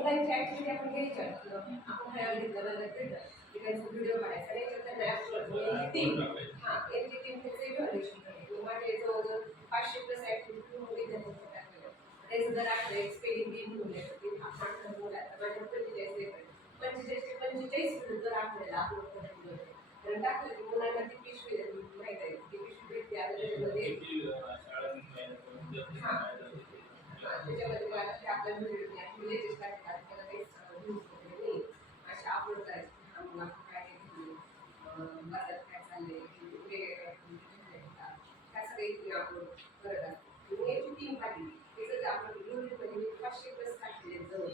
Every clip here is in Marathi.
मुलांची ऍक्टिव्हिटी आपण घ्यायच्या आपण खायला घेतलं बघत त्यांचा व्हिडिओ काढायचा त्यांची टीम त्याचं इव्हॅल्युएशन करायचं माझे जवळजवळ 500 प्लस ऍक्टिव्हिटी विद्यार्थ्यांच्या टाकलेल्या त्याचं जर आकडे स्पेलिंग बी म्हणून आपण मुलांना माझ्या 45 जर आपल्याला अपलोड करायचं कारण टाकलं की मुलांना ती पिशवी माहीत आहे ती पिशवी भेटते त्याच्यामध्ये त्याच्यामध्ये मला ते आपल्या व्हिडिओ टाकतात त्याला काही नाही अशा अपलोड करायचं हा मग आपण काय भारतात काय चाललंय वेगवेगळ्या ह्या सगळे अपलोड करत असतो याची टीम पाहिली त्याचं आपण युनिटमध्ये 500 प्लस टाकलेले जवळ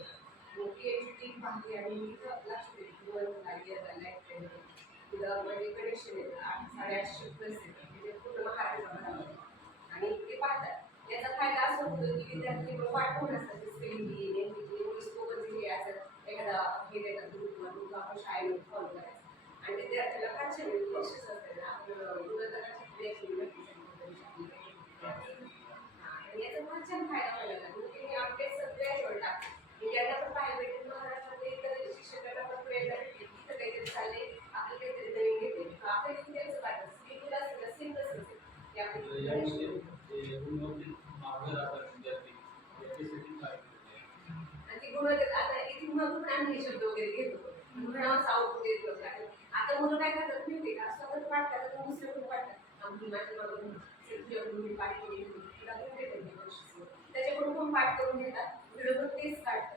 मग ती याची टीम पाहिली आणि इथं लक्ष दिली तुला म्हणजे कनेक्शन येतं 800-850 प्लस येतं म्हणजे पूर्ण महाराष्ट्रामध्ये आणि ते पाहतात याचा फायदा असा होतो की विद्यार्थी पाठवून असतात स्पेलिंग इंग्लिश स्पोकन जे असतात एखादा हे देतात ग्रुपवर आपण शाळेमध्ये फॉलो करायचं आणि विद्यार्थ्याला फार छान लक्षच असते ना आपलं मुलं आणि याचा फार छान फायदा व्हायला लागला की अपडेट सगळ्याच्यावर टाकतो त्यांना पण पाहायला भेटेल महाराष्ट्रामध्ये इतर शिक्षकांना पण प्रेरणा भेटली इथं काहीतरी चालले आपलं काहीतरी नवीन घेतले आपल्या त्यांचं पाहिजे स्किल असेल ना सेम तसंच की आपण आणि ती गुणवत्ता आता इथे मग पण आम्ही शब्द वगैरे घेतो म्हणावं आउटपुट येत होतं आता मुलं काय करतात माहिती का स्वतः पाठतात तर दुसरे पण पाठतात आमची माझी मागून पाठ केली त्याच्याकडून पण पाठ करून घेतात व्हिडिओ पण तेच काढतात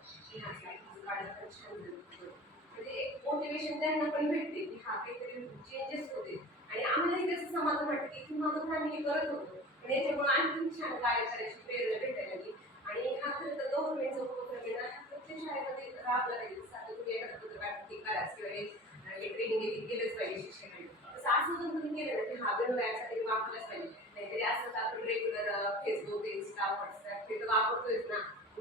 म्हणजे एक मोटिवेशन त्यांना पण भेटते की हा काहीतरी चेंजेस होते आणि आम्हालाही त्याचं समाधान वाटतं की इथून मागून आम्ही हे करत होतो आणि याच्यामुळे आणखी छान कार्य करायची प्रेरणा भेटायला लागली आणि हा खरं तर गव्हर्नमेंटचा उपक्रम आहे ना प्रत्येक शाळेमध्ये राबला पाहिजे आता तुम्ही एखादा पत्रकार करा किंवा हे ट्रेनिंग केलंच पाहिजे शिक्षकांनी तसं असं जर तुम्ही केलं ना की हा वेळसाठी वापरलाच पाहिजे नाहीतरी असं आपण रेग्युलर फेसबुक इंस्टा व्हॉट्सअप हे तर वापरतोयच ना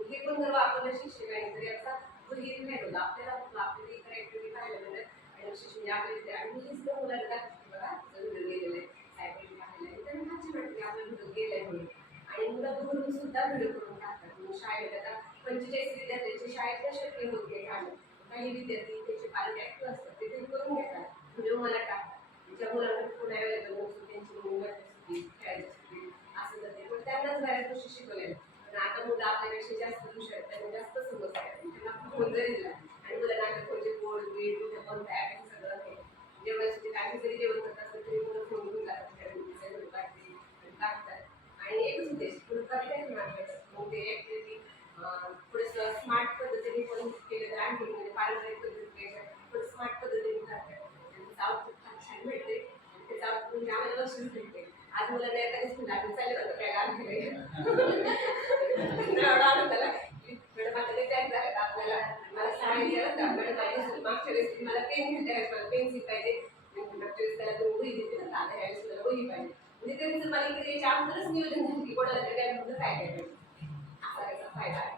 हे पण जर वापरलं शिक्षकांनी तर याचा बहिर नाही होता आपल्याला आपली इतर ऍक्टिव्हिटी पाहायला मिळत आणि विशेष म्हणजे आपल्या आणि हीच तर मुलांना दाखवते बघा व्हिडिओ गेलेलं आहे सायकल पाहायला त्यांना माझी वाटते आपला व्हिडिओ गेलाय म्हणून आणि मुलं घरून सुद्धा व्हिडिओ करून टाकतात शाळेत आता 45 विद्यार्थ्यांची शाळेतल्या शक्य होत नाही काढून काही विद्यार्थी त्याचे पालक ऍक्टिव्ह असतात ते करून घेतात व्हिडिओ मला टाकतात ज्या मुलांना फोन अवेलेबल नसतो त्यांची मुलं खेळायची असं जाते पण त्यांनाच बऱ्याच गोष्टी शिकवल्या पण आता मुलं आपल्यापेक्षा जास्त हुशार आहेत त्यांना जास्त समजतात त्यांना फोन जरी दिला आणि मुलांना आता कोणते बोर्ड बीड कुठे कोणतं ॲप हे सगळं आहे जेवणासाठी काही जरी जेवण करत असलं तरी मुलं फोन घेऊन जातात टाकतात आणि एकच उद्देश पुढे करतायच मागायचं मग ते ॲक्टिव्हिटी थोडंसं स्मार्ट पद्धतीने पण केलं तर आणखी म्हणजे पारंपरिक पद्धतीपेक्षा थोडं स्मार्ट पद्धतीने करतात त्याचं आउटपुट फार छान भेटते आणि त्याचं आउटपुट म्हणजे आम्हाला लक्षच भेटते आज मुलांना येतानीच म्हणजे आपण चाललं होतं काय आलं त्याला मॅडम आता ते तयार झालं का आपल्याला मला सांगायचं का मॅडम मागच्या वेळेस मला पेन घेता यायचं मला पेन्सिल पाहिजे मागच्या वेळेस त्याला तुम्ही वही देते ना आता ह्यावेळेस मला वही पाहिजे म्हणजे त्यांचं मला इकडे याच्या अगोदरच नियोजन झालं की कोणाला तरी काय काय पाहिजे असा याचा फायदा आहे.